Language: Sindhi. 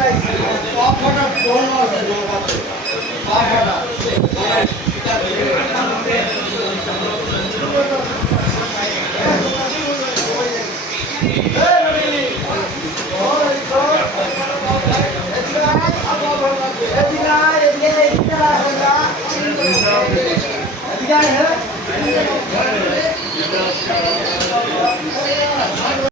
اچھا بابا کون ہو رہا ہے بابا اچھا یہ بتا دے بتا دے چلو تو تو تو تو اے نبی لی او اچھا اللہ بھرا ہے